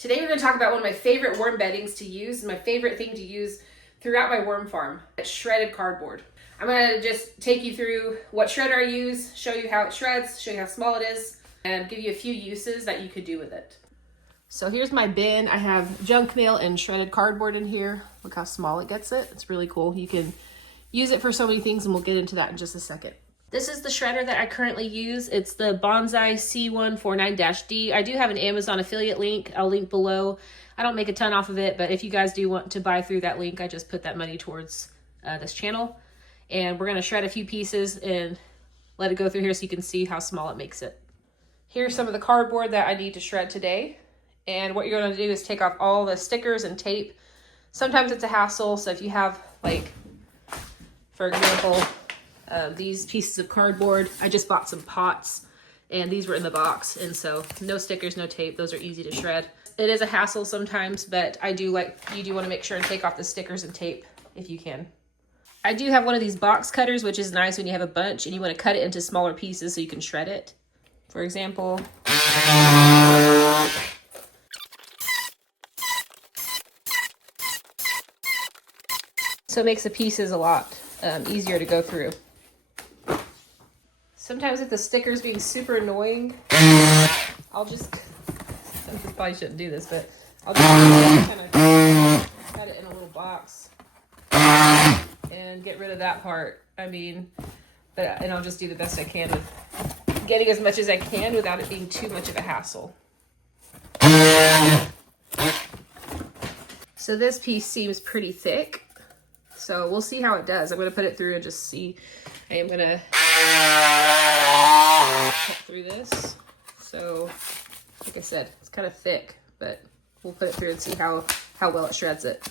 Today we're going to talk about one of my favorite worm beddings to use, and my favorite thing to use throughout my worm farm. It's shredded cardboard. I'm going to just take you through what shredder I use, show you how it shreds, show you how small it is, and give you a few uses that you could do with it. So here's my bin. I have junk mail and shredded cardboard in here. Look how small it gets it. It's really cool. You can use it for so many things, and we'll get into that in just a second. This is the shredder that I currently use. It's the Bonsai C149-D. I do have an Amazon affiliate link. I'll link below. I don't make a ton off of it, but if you guys do want to buy through that link, I just put that money towards this channel. And we're gonna shred a few pieces and let it go through here so you can see how small it makes it. Here's some of the cardboard that I need to shred today. And what you're gonna do is take off all the stickers and tape. Sometimes it's a hassle, so if you have, like, for example, these pieces of cardboard, I just bought some pots and these were in the box, and so no stickers, no tape. Those are easy to shred. It is a hassle sometimes, but you do want to make sure and take off the stickers and tape if you can. I do have one of these box cutters, which is nice when you have a bunch and you want to cut it into smaller pieces so you can shred it. For example, so it makes the pieces a lot easier to go through. Sometimes if the sticker's being super annoying, I probably shouldn't do this, but I'll just kind of cut it in a little box and get rid of that part. And I'll just do the best I can with getting as much as I can without it being too much of a hassle. So this piece seems pretty thick, so we'll see how it does. I'm going to put it through and just see. I am going to cut through this. So, like I said, it's kind of thick, but we'll put it through and see how well it shreds it.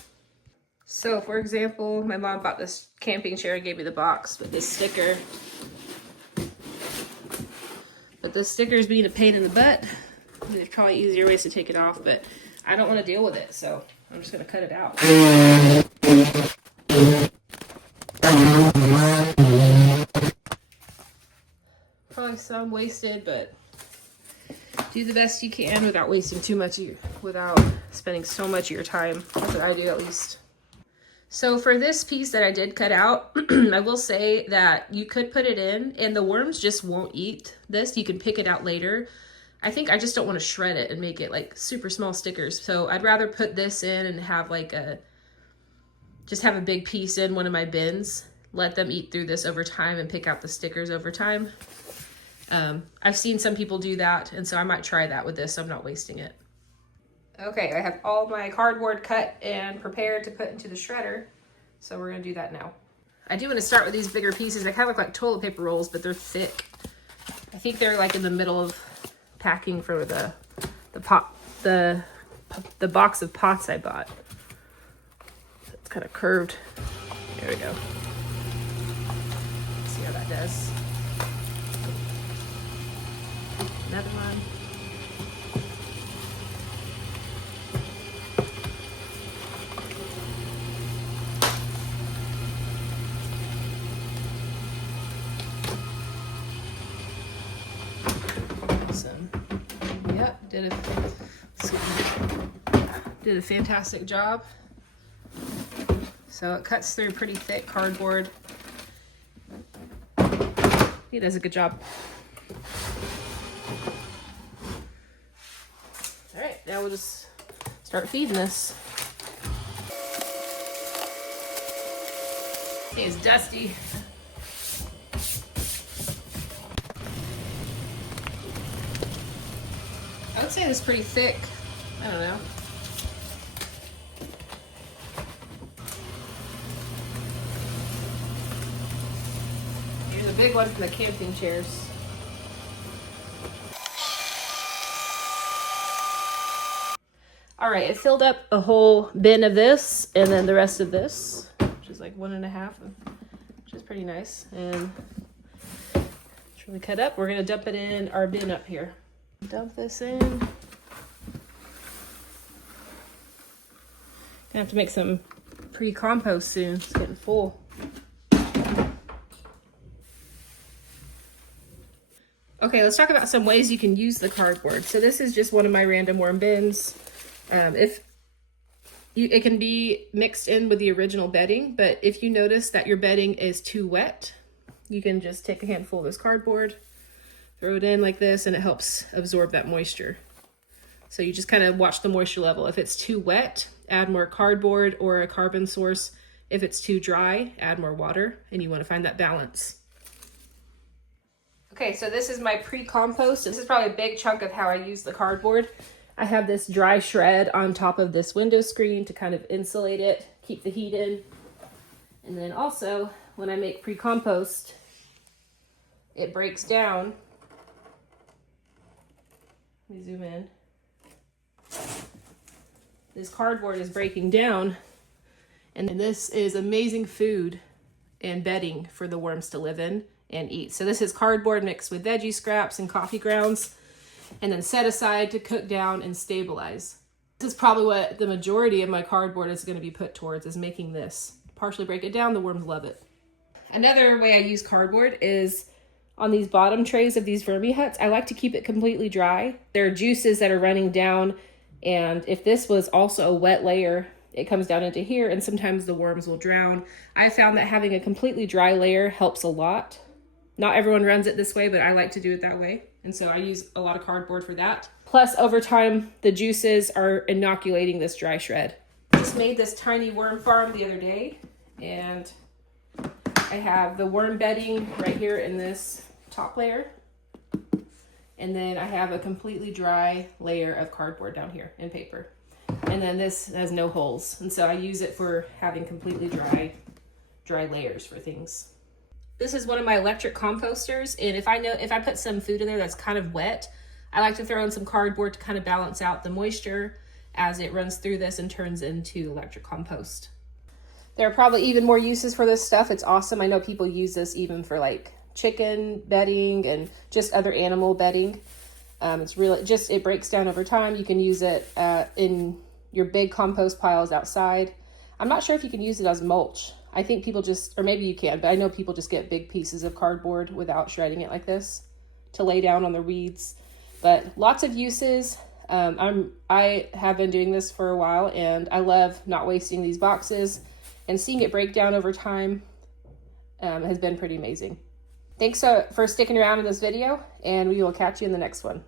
So, for example, my mom bought this camping chair and gave me the box with this sticker. But this sticker is being a pain in the butt. There's probably easier ways to take it off, but I don't want to deal with it, so I'm just going to cut it out. Probably some wasted, but do the best you can without wasting too much, without spending so much of your time. That's what I do, at least. So for this piece that I did cut out, I will say that you could put it in and the worms just won't eat this. You can pick it out later. I think I just don't want to shred it and make it like super small stickers. So I'd rather put this in and have like just have a big piece in one of my bins. Let them eat through this over time and pick out the stickers over time. I've seen some people do that, and so I might try that with this so I'm not wasting it. Okay, I have all my cardboard cut and prepared to put into the shredder, so we're gonna do that now. I do want to start with these bigger pieces. They kind of look like toilet paper rolls, but they're thick. I think they're like in the middle of packing for the box of pots I bought. It's kind of curved. There we go. See how that does. Another one. Awesome. Yep, did a fantastic job. So it cuts through pretty thick cardboard. He does a good job. All right, now we'll just start feeding this. It's dusty. I would say it's pretty thick. I don't know. Here's a big one from the camping chairs. All right, it filled up a whole bin of this and then the rest of this, which is like 1.5, which is pretty nice. And it's really cut up. We're gonna dump it in our bin up here. Dump this in. Gonna have to make some pre-compost soon. It's getting full. Okay, let's talk about some ways you can use the cardboard. So this is just one of my random worm bins. It can be mixed in with the original bedding, but if you notice that your bedding is too wet, you can just take a handful of this cardboard, throw it in like this, and it helps absorb that moisture. So you just kind of watch the moisture level. If it's too wet, add more cardboard or a carbon source. If it's too dry, add more water, and you want to find that balance. Okay, so this is my pre-compost. This is probably a big chunk of how I use the cardboard. I have this dry shred on top of this window screen to kind of insulate it, keep the heat in. And then also, when I make pre-compost, it breaks down. Let me zoom in. This cardboard is breaking down, and this is amazing food and bedding for the worms to live in and eat. So this is cardboard mixed with veggie scraps and coffee grounds, and then set aside to cook down and stabilize. This is probably what the majority of my cardboard is going to be put towards, is making this. Partially break it down, the worms love it. Another way I use cardboard is on these bottom trays of these vermi huts. I like to keep it completely dry. There are juices that are running down, and if this was also a wet layer, it comes down into here, and sometimes the worms will drown. I found that having a completely dry layer helps a lot. Not everyone runs it this way, but I like to do it that way. And so I use a lot of cardboard for that. Plus, over time, the juices are inoculating this dry shred. Just made this tiny worm farm the other day, and I have the worm bedding right here in this top layer. And then I have a completely dry layer of cardboard down here in paper. And then this has no holes. And so I use it for having completely dry layers for things. This is one of my electric composters, and if I put some food in there that's kind of wet, I like to throw in some cardboard to kind of balance out the moisture as it runs through this and turns into electric compost. There are probably even more uses for this stuff. It's awesome. I know people use this even for like chicken bedding and just other animal bedding. It's really it breaks down over time. You can use it in your big compost piles outside. I'm not sure if you can use it as mulch. I think people just, or maybe you can, but I know people just get big pieces of cardboard without shredding it like this to lay down on the weeds. But lots of uses. I have been doing this for a while, and I love not wasting these boxes, and seeing it break down over time has been pretty amazing. Thanks for sticking around in this video, and we will catch you in the next one.